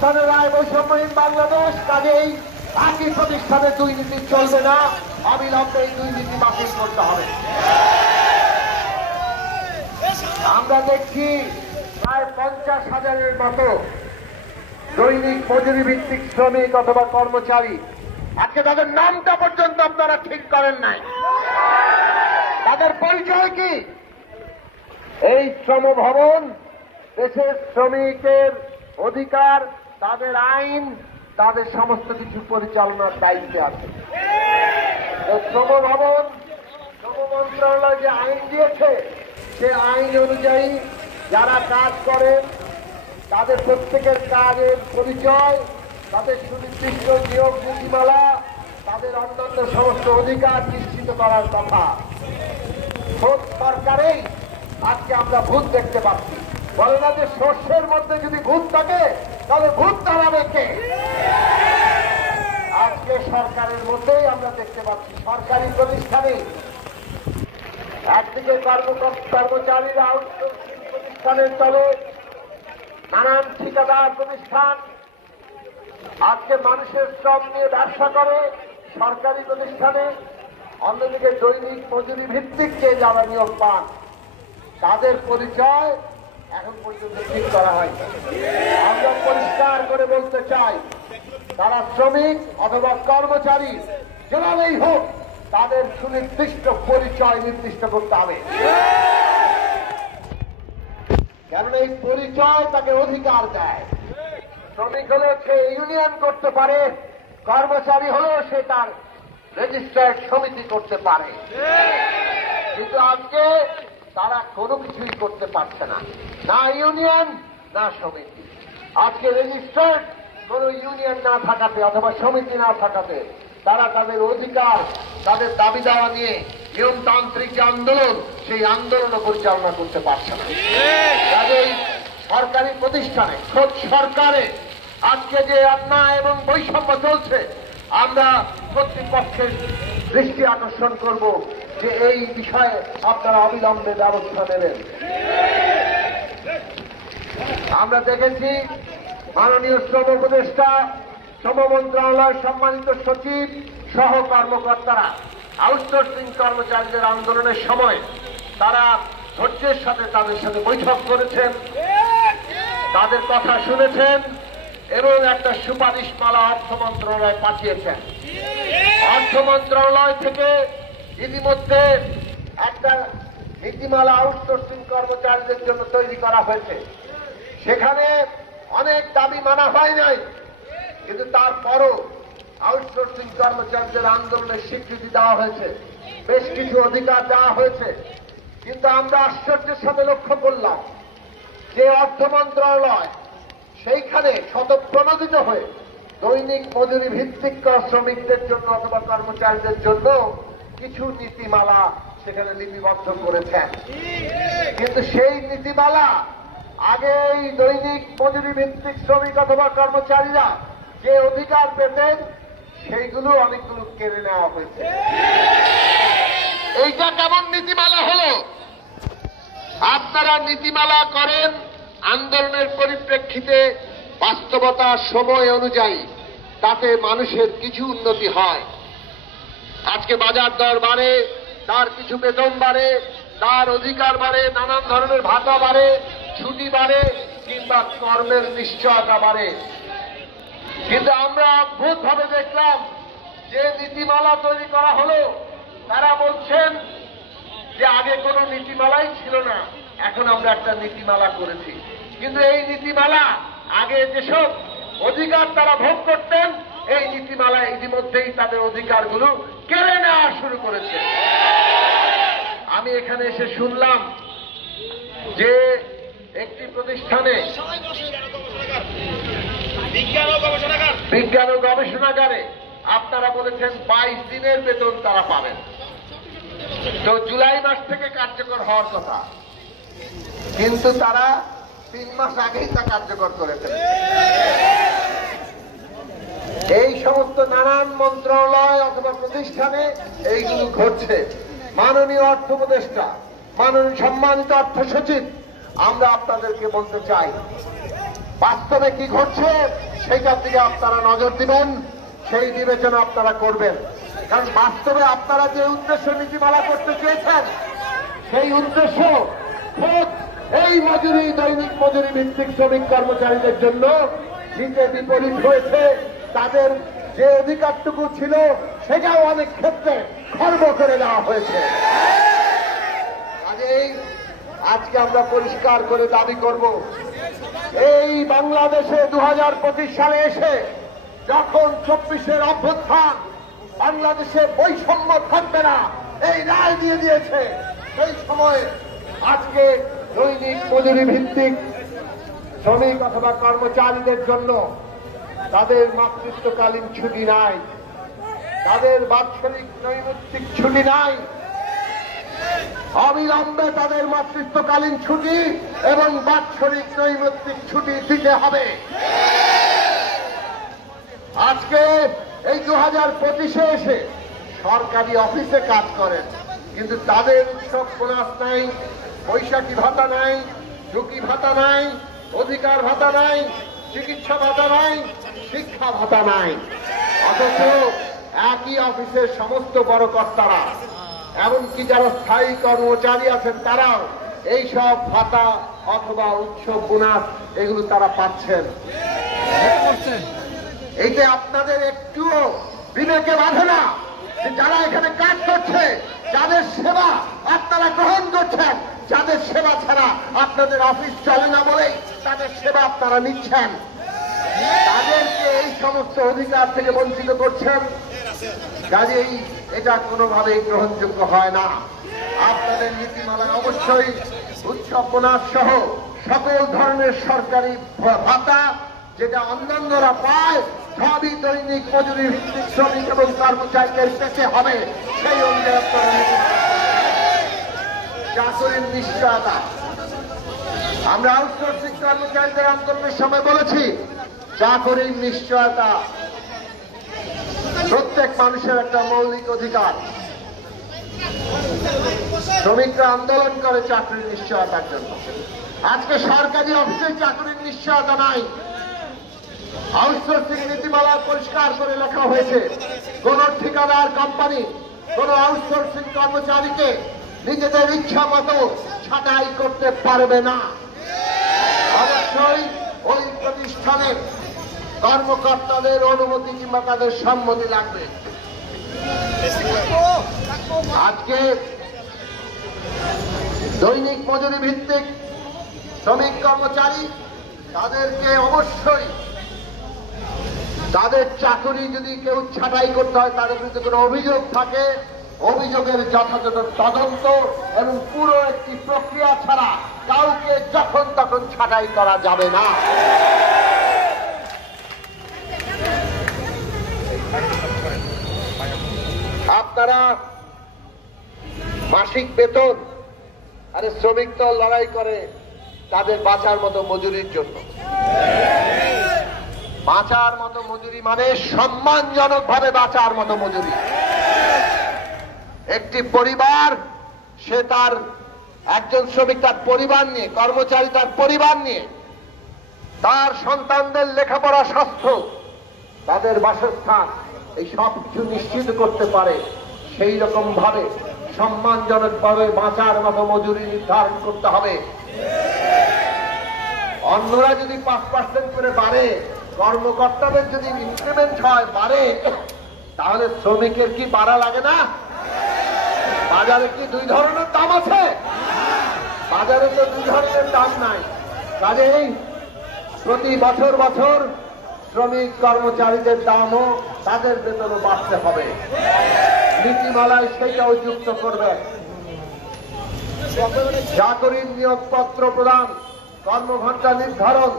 প্রতিষ্ঠানের রায় বৈষম্যহীন বাংলাদেশ, কাজেই একই প্রতিষ্ঠানে দুর্নীতি চলবে না, অবিলম্বে এই দুর্নীতি বাতিল করতে হবে। আমরা দেখছি প্রায় 50,000-এর মতো দৈনিক মজুরি ভিত্তিক শ্রমিক অথবা কর্মচারী, আজকে তাদের নামটা পর্যন্ত আপনারা ঠিক করেন নাই। তাদের পরিচয় কি? এই শ্রম ভবন দেশের শ্রমিকের অধিকার, তাদের আইন, তাদের সমস্ত কিছু পরিচালনার দায়িত্বে আছে। শ্রম ভবন, শ্রম মন্ত্রণালয় যে আইন দিয়েছে, সে আইন অনুযায়ী যারা কাজ করেন তাদের প্রত্যেকের কাজের পরিচয়, তাদের সুনির্দিষ্ট নিয়োগ নীতিমালা, তাদের অন্যান্য সমস্ত অধিকার নিশ্চিত করার কথা। ভোট সরকারেই আজকে আমরা ভূত দেখতে পাচ্ছি। বলে না যে শস্যের মধ্যে যদি ভূত থাকে তাহলে ভূত তাড়াবে কে? আজকে সরকারের মধ্যেই আমরা দেখতে পাচ্ছি সরকারি প্রতিষ্ঠানে একদিকে কর্মচারীরা আউটসোর্সিং প্রতিষ্ঠানের চলে, নানান ঠিকাদার প্রতিষ্ঠান আজকে মানুষের শ্রম নিয়ে ব্যবসা করে সরকারি প্রতিষ্ঠানে। অন্যদিকে দৈনিক মজুরি ভিত্তিক যে যারা নিয়োগ পান তাদের পরিচয় এখন পর্যন্ত ঠিক করা হয়। আমরা পরিষ্কার করে বলতে চাই, তারা শ্রমিক অথবা কর্মচারী যেভাবেই হোক তাদের সুনির্দিষ্ট পরিচয় নির্দিষ্ট করতে হবে, কারণ এই পরিচয় তাকে অধিকার দেয়। শ্রমিক হলেও সে ইউনিয়ন করতে পারে, কর্মচারী হলেও সে তার রেজিস্টার্ড সমিতি করতে পারে, কিন্তু আজকে তারা কোনো কিছুই করতে পারছে না, না ইউনিয়ন না সমিতি। আজকে রেজিস্টার্ড কোন ইউনিয়ন না থাকাতে অথবা সমিতি না থাকাতে তারা তাদের অধিকার, তাদের দাবি দাওয়া নিয়ে নিয়মতান্ত্রিক যে আন্দোলন, সেই আন্দোলনও পরিচালনা করতে পারছে না। কাজেই সরকারি প্রতিষ্ঠানে, খোদ সরকারে আজকে যে অন্যায় এবং বৈষম্য চলছে, আমরা কর্তৃপক্ষের দৃষ্টি আকর্ষণ করব যে এই বিষয়ে আপনারা অবিলম্বে ব্যবস্থা নেবেন। আমরা দেখেছি মাননীয় শ্রম উপদেষ্টা, শ্রম মন্ত্রণালয় সম্মানিত সচিব সহ কর্মকর্তারা আউটসোর্সিং কর্মচারীদের আন্দোলনের সময় তারা ধৈর্যের সাথে তাদের সাথে বৈঠক করেছেন, তাদের কথা শুনেছেন এবং একটা সুপারিশমালা অর্থ মন্ত্রণালয়ে পাঠিয়েছেন। অর্থ মন্ত্রণালয় থেকে ইতিমধ্যে একটা নীতিমালা আউটসোর্সিং কর্মচারীদের জন্য তৈরি করা হয়েছে। সেখানে অনেক দাবি মানা হয় নাই, কিন্তু তারপরও আউটসোর্সিং কর্মচারীদের আন্দোলনের স্বীকৃতি দেওয়া হয়েছে, বেশ কিছু অধিকার দেওয়া হয়েছে। কিন্তু আমরা আশ্চর্যের সাথে লক্ষ্য করলাম যে অর্থ মন্ত্রণালয় সেইখানে স্বতঃপ্রণোদিত হয়ে দৈনিক মজুরি ভিত্তিক শ্রমিকদের জন্য অথবা কর্মচারীদের জন্য কিছু নীতিমালা সেখানে লিপিবদ্ধ করেছেন, কিন্তু সেই নীতিমালা আগে এই দৈনিক মজুরি ভিত্তিক শ্রমিক অথবা কর্মচারীরা যে অধিকার পেতেন সেইগুলো অনেকগুলো কেড়ে নেওয়া হয়েছে। এইটা কেমন নীতিমালা হলো? আপনারা নীতিমালা করেন আন্দোলনের পরিপ্রেক্ষিতে, বাস্তবতা সময় অনুযায়ী, তাতে মানুষের কিছু উন্নতি হয়। আজকে বাজার দর বাড়ে, তার কিছু বেতন বাড়ে, তার অধিকার বাড়ে, নানান ধরনের ভাতা বাড়ে, ছুটি বাড়ে, কিংবা কর্মের নিশ্চয়তা বাড়ে। কিন্তু আমরা অদ্ভুতভাবে দেখলাম যে নীতিমালা তৈরি করা হলো, তারা বলছেন যে আগে কোনো নীতিমালাই ছিল না, এখন আমরা একটা নীতিমালা করেছি। কিন্তু এই নীতিমালা আগে যেসব অধিকার তারা ভোগ করতেন, এই নীতিমালা ইতিমধ্যেই তাদের অধিকারগুলো কেড়ে নেওয়া শুরু করেছে। আমি এখানে এসে শুনলাম যে একটি প্রতিষ্ঠানে বিজ্ঞান ও গবেষণাগারে আপনারা বলেছেন 22 দিনের বেতন তারা পাবেন, তো জুলাই মাস থেকে কার্যকর হওয়ার কথা, কিন্তু তারা 3 মাস আগেই তা কার্যকর করেছেন। এই সমস্ত নানান মন্ত্রণালয় অথবা প্রতিষ্ঠানে এইগুলো ঘটছে। মাননীয় অর্থ উপদেষ্টা, মাননীয় সম্মানিত অর্থ সচিব, আমরা আপনাদেরকে বলতে চাই বাস্তবে কি ঘটছে সেইটার দিকে আপনারা নজর দিবেন, সেই বিবেচনা আপনারা করবেন। কারণ বাস্তবে আপনারা যে উদ্দেশ্য নীতিমালা করতে চেয়েছেন সেই উদ্দেশ্য খুব এই মজুরি, দৈনিক মজুরি ভিত্তিক শ্রমিক কর্মচারীদের জন্য হিতে বিপরীত হয়েছে। তাদের যে অধিকারটুকু ছিল সেটাও অনেক ক্ষেত্রে খর্ব করে দেওয়া হয়েছে। কাজেই আজকে আমরা পরিষ্কার করে দাবি করব, এই বাংলাদেশে 2025 সালে এসে যখন 24-এর অভ্যুত্থান, বাংলাদেশে বৈষম্য থাকবে না এই রায় দিয়ে দিয়েছে, সেই সময় আজকে দৈনিক মজুরি ভিত্তিক শ্রমিক অথবা কর্মচারীদের জন্য তাদের মাতৃত্বকালীন ছুটি নাই, তাদের বাৎসরিক নৈমিত্তিক ছুটি নাই। অবিলম্বে তাদের মাতৃত্বকালীন ছুটি এবং বাৎসরিক নৈমিত্তিক ছুটি দিতে হবে। আজকে এই 2025-এ এসে সরকারি অফিসে কাজ করেন, কিন্তু তাদের উৎসব বোনাস নাই, বৈশাখী ভাতা নাই, ঝুঁকি ভাতা নাই, অধিকার ভাতা নাই, চিকিৎসা ভাতা নাই, শিক্ষা ভাতা নাই। অথচ একই অফিসের সমস্ত বড় কর্তারা, এমনকি যারা স্থায়ী কর্মচারী আছেন তারাও এই সব ভাতা অথবা উৎসব বোনাস এগুলো তারা পাচ্ছেন। এইটা আপনাদের একটুও বিবেকে বাধে না যে যারা এখানে কাজ করছে, যাদের সেবা আপনারা গ্রহণ করছেন, যাদের সেবা ছাড়া আপনাদের অফিস চলে না বলেই তাদের সেবা আপনারা নিচ্ছেন, তাদেরকে এই সমস্ত অধিকার থেকে বঞ্চিত করছেন। কাজেই এটা কোনোভাবেই গ্রহণযোগ্য হয় না। আপনাদের নীতিমালায় অবশ্যই উৎসব বোনাস সহ সকল ধরনের সরকারি ভাতা যেটা অন্যান্যরা পায় সবই দৈনিক মজুরি ভিত্তিক শ্রমিক এবং কর্মচারীদের পেতে হবে। সেই অনুযায়ী আপনারা চাকরির নিশ্চয়তা, আমরা আউটসোর্সিং কর্মচারীদের আন্দোলনের সময় বলেছি, চাকরির নিশ্চয়তা প্রত্যেক মানুষের একটা মৌলিক অধিকার। শ্রমিকরা আন্দোলন করে চাকরির নিশ্চয়তার জন্য। আজকে সরকারি অফিসে চাকরির নিশ্চয়তা নাই। আউটসোর্সিং নীতিমালা পরিষ্কার করে লেখা হয়েছে, কোন ঠিকাদার কোম্পানি কোন আউটসোর্সিং কর্মচারীকে নিজেদের ইচ্ছা মতো ছাঁটাই করতে পারবে না। অবশ্যই ওই প্রতিষ্ঠানের কর্মকর্তাদের অনুমতি কিংবা তাদের সম্মতি লাগবে। আজকে দৈনিক মজুরি ভিত্তিক শ্রমিক কর্মচারী তাদেরকে অবশ্যই তাদের চাকরি যদি কেউ ছাঁটাই করতে হয়, তাদের বিরুদ্ধে কোনো অভিযোগ থাকে, অভিযোগের যথাযথ তদন্ত এবং পুরো একটি প্রক্রিয়া ছাড়া কাউকে যখন তখন ছাঁটাই করা যাবে না। আপনারা মাসিক বেতন, আরে শ্রমিক তো লড়াই করে তাদের বাঁচার মতো মজুরির জন্য। বাঁচার মতো মজুরি মানে সম্মানজনক ভাবে বাঁচার মতো মজুরি। একটি পরিবার, সে তার একজন শ্রমিক তার পরিবার নিয়ে, কর্মচারী তার পরিবার নিয়ে, তার সন্তানদের লেখাপড়া, স্বাস্থ্য, তাদের বাসস্থান, এই সব কিছু নিশ্চিত করতে পারে সেই রকম ভাবে সম্মানজনক ভাবে বাঁচার মতো মজুরি নির্ধারণ করতে হবে। অন্যরা যদি 5% করে বাড়ে, কর্মকর্তাদের যদি ইনক্রিমেন্ট হয় বাড়ে, তাহলে শ্রমিকের কি বাড়া লাগে না? বাজারে কি দুই ধরনের দাম আছে? বাজারে তো দুই ধরনের দাম নাই। কাজেই প্রতি বছর বছর শ্রমিক কর্মচারীদের দামও, তাদের বেতনও বাড়তে হবে। নীতিমালায় সেইটাও যুক্ত করবে। চাকরির নিয়োগপত্র প্রদান, কর্মঘণ্টা নির্ধারণ,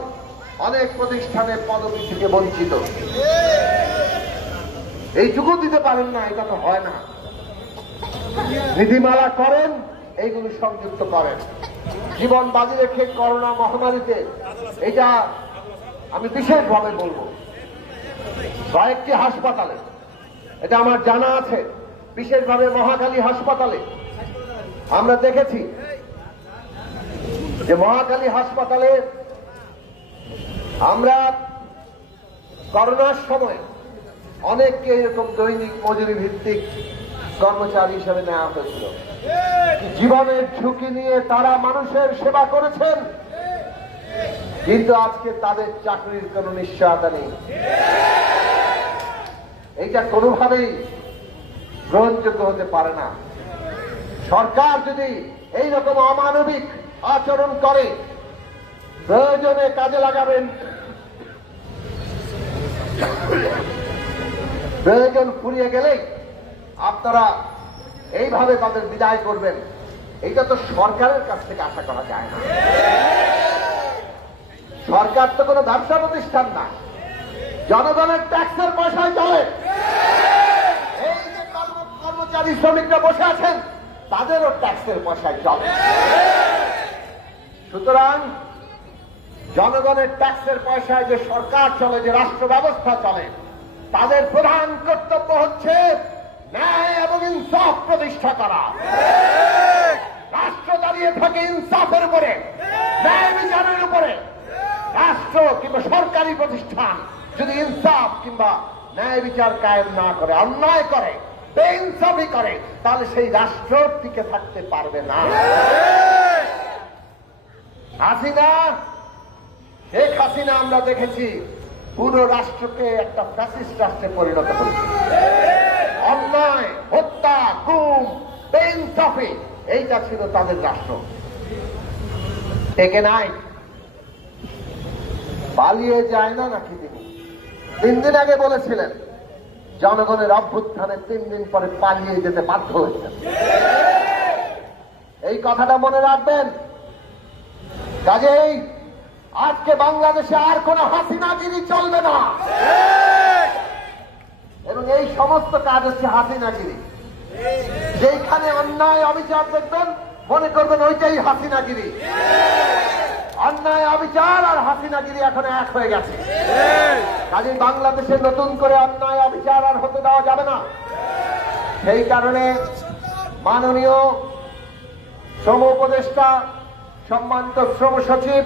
অনেক প্রতিষ্ঠানের পদবি থেকে বঞ্চিত। এইটুকু দিতে পারেন না, এটা তো হয় না। নীতিমালা করেন, এইগুলো সংযুক্ত করেন। জীবন বাজি রেখে করোনা মহামারীতে, এটা আমি বিশেষভাবে বলবো, কয়েকটি হাসপাতালে, এটা আমার জানা আছে, বিশেষভাবে মহাখালী হাসপাতালে আমরা দেখেছি যে মহাখালী হাসপাতালে আমরা করোনার সময় অনেককে এরকম দৈনিক মজুরি ভিত্তিক কর্মচারী হিসেবে নেওয়া হয়েছিল। জীবনের ঝুঁকি নিয়ে তারা মানুষের সেবা করেছেন, কিন্তু আজকে তাদের চাকরির কোনো নিশ্চয়তা নেই। এইটা কোনোভাবেই গ্রহণযোগ্য হতে পারে না। সরকার যদি এইরকম অমানবিক আচরণ করে, প্রয়োজনে কাজে লাগাবেন, প্রয়োজন ফুরিয়ে গেলেই আপনারা এইভাবে তাদের বিদায় করবেন, এইটা তো সরকারের কাছ থেকে আশা করা যায় না। সরকার তো কোনো ব্যবসা প্রতিষ্ঠান না, জনগণের ট্যাক্সের পয়সায় চলে। এই যে কর্মচারী শ্রমিকরা বসে আছেন, তাদেরও ট্যাক্সের পয়সায় চলে। সুতরাং জনগণের ট্যাক্সের পয়সায় যে সরকার চলে, যে রাষ্ট্র ব্যবস্থা চলে, তাদের প্রধান কর্তব্য হচ্ছে ন্যায় এবং ইনসাফ প্রতিষ্ঠা করা। রাষ্ট্র দাঁড়িয়ে থাকে ইনসাফের উপরে, ন্যায় বিচারের উপরে। রাষ্ট্র কিংবা সরকারি প্রতিষ্ঠান যদি ইনসাফ কিংবা ন্যায় বিচার কায়েম না করে, অন্যায় করে, বেইনসাফি করে, তাহলে সেই রাষ্ট্র টিকে থাকতে পারবে না। হাসিনা, শেখ হাসিনা আমরা দেখেছি পুরো রাষ্ট্রকে একটা ফ্যাসিস্ট রাষ্ট্রে পরিণত করেছে। অন্যায়, হত্যা, গুম, বেইনসাফি, এইটা ছিল তাদের রাষ্ট্র। টেকে নাই, পালিয়ে যায় না নাকি? তিনি 3 দিন আগে বলেছিলেন জনগণের অভ্যুত্থানে 3 দিন পরে পালিয়ে যেতে বাধ্য হয়েছেন। এই কথাটা মনে রাখবেন। কাজেই আজকে বাংলাদেশে আর কোন হাসিনাগিরি চলবে না, এবং এই সমস্ত কাজ হচ্ছে হাসিনাগিরি। যেখানে অন্যায় অবিচার দেখবেন, মনে করবেন ওইটাই হাসিনাগিরি। অন্যায় অবিচার আর হাসিনাগিরি এখন এক হয়ে গেছে। কাজেই বাংলাদেশে নতুন করে অন্যায় অবিচার আর হতে দেওয়া যাবে না। সেই কারণে মাননীয় শ্রম উপদেষ্টা, সম্মানিত শ্রম সচিব,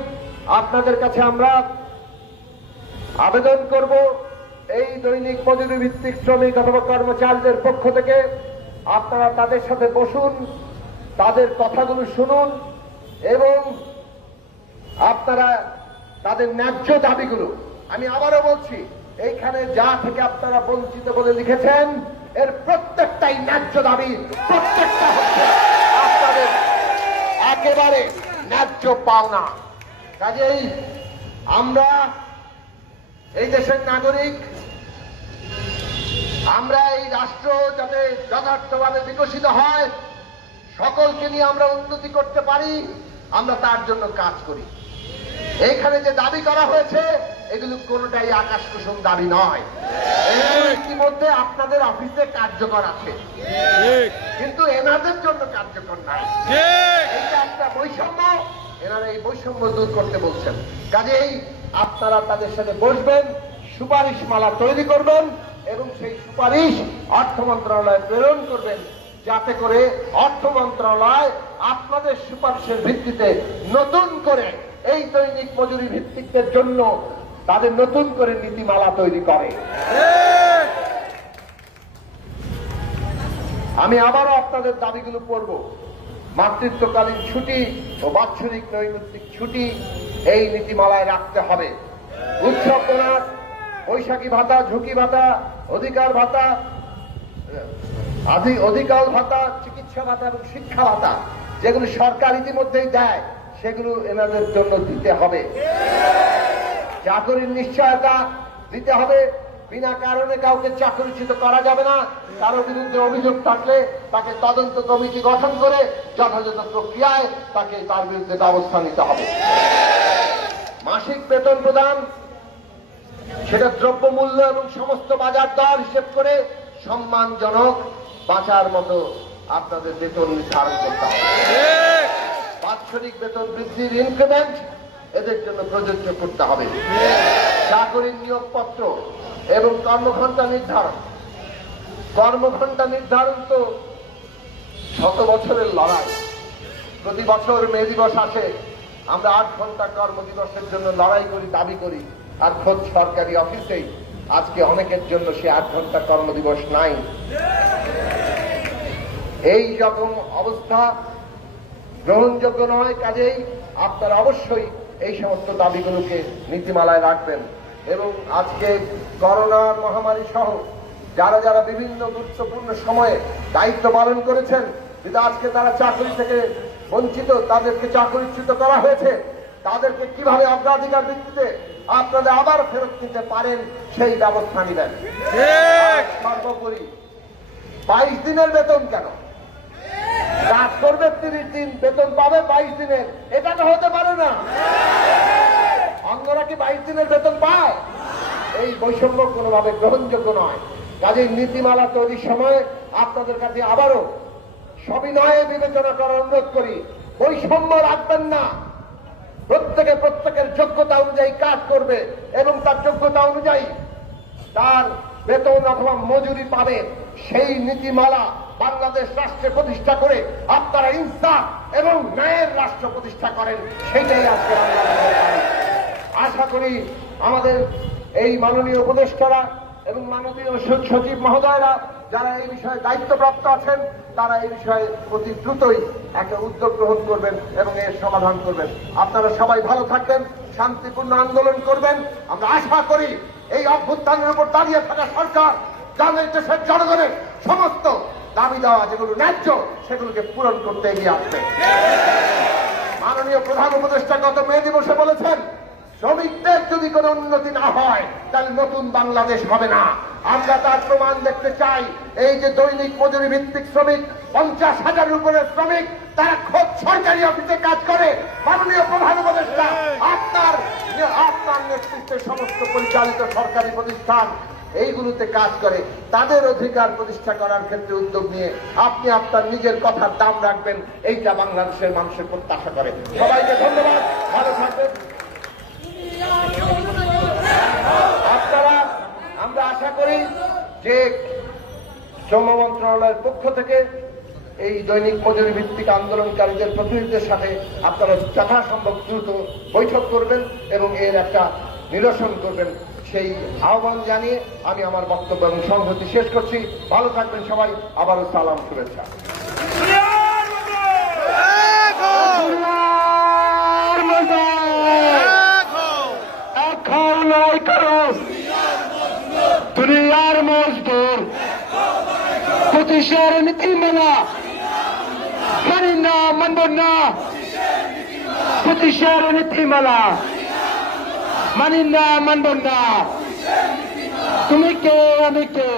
আপনাদের কাছে আমরা আবেদন করব, এই দৈনিক মজুরি ভিত্তিক শ্রমিক অথবা কর্মচারীদের পক্ষ থেকে আপনারা তাদের সাথে বসুন, তাদের কথাগুলো শুনুন, এবং আপনারা তাদের ন্যায্য দাবিগুলো, আমি আবারও বলছি, এইখানে যা থেকে আপনারা বঞ্চিত বলে লিখেছেন, এর প্রত্যেকটাই ন্যায্য দাবি, প্রত্যেকটা হচ্ছে আপনাদের একেবারে ন্যায্য পাওনা। কাজেই আমরা এই দেশের নাগরিক, আমরা এই রাষ্ট্র যাতে যথার্থভাবে বিকশিত হয়, সকলকে নিয়ে আমরা উন্নতি করতে পারি, আমরা তার জন্য কাজ করি। এইখানে যে দাবি করা হয়েছে, এগুলো কোনটাই আকাশ কুসুম দাবি নয়। ইতিমধ্যে আপনাদের অফিসে কার্যকর আছে, কিন্তু এনাদের জন্য কার্যকর নাই। এইটা একটা বৈষম্য, এনারা এই বৈষম্য দূর করতে বলছেন। কাজেই আপনারা তাদের সাথে বসবেন, সুপারিশমালা তৈরি করবেন, এবং সেই সুপারিশ অর্থ মন্ত্রণালয়ে প্রেরণ করবেন, যাতে করে অর্থ মন্ত্রণালয় আপনাদের সুপারিশের ভিত্তিতে নতুন করে এই দৈনিক মজুরি ভিত্তিকদের জন্য তাদের নতুন করে নীতিমালা তৈরি করে। আমি আবারও আপনাদের দাবিগুলো পড়ব। মাতৃত্বকালীন ছুটি ও বাৎসরিক নৈমিত্তিক ছুটি এই নীতিমালায় রাখতে হবে। উৎসব বোনাস, বৈশাখী ভাতা, ঝুঁকি ভাতা, অধিকার ভাতা, অধিকার ভাতা, চিকিৎসা ভাতা এবং শিক্ষা ভাতা, যেগুলো সরকার ইতিমধ্যেই দেয়, সেগুলো এনাদের জন্য দিতে হবে। চাকরির নিশ্চয়তা দিতে হবে। বিনা কারণে কাউকে চাকরিচ্যুত করা যাবে না। কারো বিরুদ্ধে অভিযোগ থাকলে তাকে তদন্ত কমিটি গঠন করে যথাযথ প্রক্রিয়ায় তাকে তার বিরুদ্ধে ব্যবস্থা নিতে হবে। মাসিক বেতন প্রদান, সেটা দ্রব্যমূল্য এবং সমস্ত বাজার দর হিসেব করে সম্মানজনক বাঁচার মতো আপনাদের বেতন নির্ধারণ করতে হবে। বাৎসরিক বেতন বৃদ্ধির ইনক্রিমেন্ট এদের জন্য প্রযোজ্য করতে হবে। চাকরির নিয়োগপত্র এবং কর্মঘণ্টা নির্ধারণ, কর্মঘণ্টা নির্ধারণ তো 100 বছরের লড়াই। প্রতি বছর মে দিবস আসে, আমরা 8 ঘন্টা কর্মদিবসের জন্য লড়াই করি, দাবি করি, আর খোদ সরকারি অফিসেই আজকে অনেকের জন্য সে 8 ঘন্টা কর্মদিবস নাই। এই রকম অবস্থা গ্রহণযোগ্য নয়। কাজেই আপনারা অবশ্যই এই সমস্ত দাবিগুলোকে নীতিমালায় রাখবেন এবং আজকে করোনা মহামারী সহ যারা যারা বিভিন্ন গুরুত্বপূর্ণ সময়ে দায়িত্ব পালন করেছেন, কিন্তু আজকে তারা চাকরি থেকে বঞ্চিত, তাদেরকে চাকরিচ্যুত করা হয়েছে, তাদেরকে কিভাবে অগ্রাধিকার ভিত্তিতে আপনারা আবার ফেরত নিতে পারেন সেই ব্যবস্থা নেবেন। সর্বোপরি 22 দিনের বেতন কেন? কাজ করবে 30 দিন, বেতন পাবে 22 দিনের, এটা তো হতে পারে না। অন্যরা কি 22 দিনের বেতন পায়? এই বৈষম্য কোনোভাবে গ্রহণযোগ্য নয়। কাজেই নীতিমালা তৈরির সময় আপনাদের কাছে আবারও সবিনয়ে বিবেচনা করার অনুরোধ করি। বৈষম্য রাখবেন না। প্রত্যেকে প্রত্যেকের যোগ্যতা অনুযায়ী কাজ করবে এবং তার যোগ্যতা অনুযায়ী তার বেতন অথবা মজুরি পাবে। সেই নীতিমালা বাংলাদেশ রাষ্ট্রে প্রতিষ্ঠা করে আপনারা ইনসাফ এবং ন্যায়ের রাষ্ট্র প্রতিষ্ঠা করেন, সেইটাই আজকে আমরা আশা করি। আমাদের এই মাননীয় উপদেষ্টারা এবং মাননীয় সচিব মহোদয়রা যারা এই বিষয়ে দায়িত্বপ্রাপ্ত আছেন, তারা এই বিষয়ে অতি দ্রুতই একটা উদ্যোগ গ্রহণ করবেন এবং এর সমাধান করবেন। আপনারা সবাই ভালো থাকবেন, শান্তিপূর্ণ আন্দোলন করবেন। আমরা আশা করি এই অভ্যুত্থানের উপর দাঁড়িয়ে থাকা সরকার যাদের দেশের জনগণের সমস্ত দাবি দেওয়া যেগুলো ন্যায্য সেগুলোকে পূরণ করতে এগিয়ে আসবে। মাননীয় প্রধান উপদেষ্টা গত মে দিবসে বলেছেন, শ্রমিকদের যদি কোনো উন্নতি না হয় তাহলে নতুন বাংলাদেশ হবে না। আমরা তার প্রমাণ দেখতে চাই। এই যে দৈনিক মজুরি ভিত্তিক শ্রমিক 50,000-এর উপরে শ্রমিক, তারা খোদ সরকারি অফিসে কাজ করে। মাননীয় প্রধান উপদেষ্টা আপনার নেতৃত্বে সমস্ত পরিচালিত সরকারি প্রতিষ্ঠান এইগুলোতে কাজ করে, তাদের অধিকার প্রতিষ্ঠা করার ক্ষেত্রে উদ্যোগ নিয়ে আপনি আপনার নিজের কথার দাম রাখবেন, এইটা বাংলাদেশের মানুষের প্রত্যাশা করে। সবাইকে ধন্যবাদ, ভালো থাকবেন আপনারা। আমরা আশা করি যে শ্রম মন্ত্রণালয়ের পক্ষ থেকে এই দৈনিক মজুরি ভিত্তিক আন্দোলনকারীদের প্রতিনিধিদের সাথে আপনারা যথাসম্ভব দ্রুত বৈঠক করবেন এবং এর একটা নিরসন করবেন, সেই আহ্বান জানিয়ে আমি আমার বক্তব্য এবং সংহতি শেষ করছি। ভালো থাকবেন সবাই। আবারও সালাম, শুভেচ্ছা। দুনিয়ার মজদুর 25-এর নীতিমালা মানি না, মানব না। 25-এর নীতিমালা মানি না, মানব না। তুমি কে, আমি কে?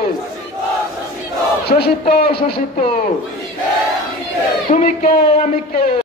শোষিত, শোষিত। তুমি কে, আমি কে?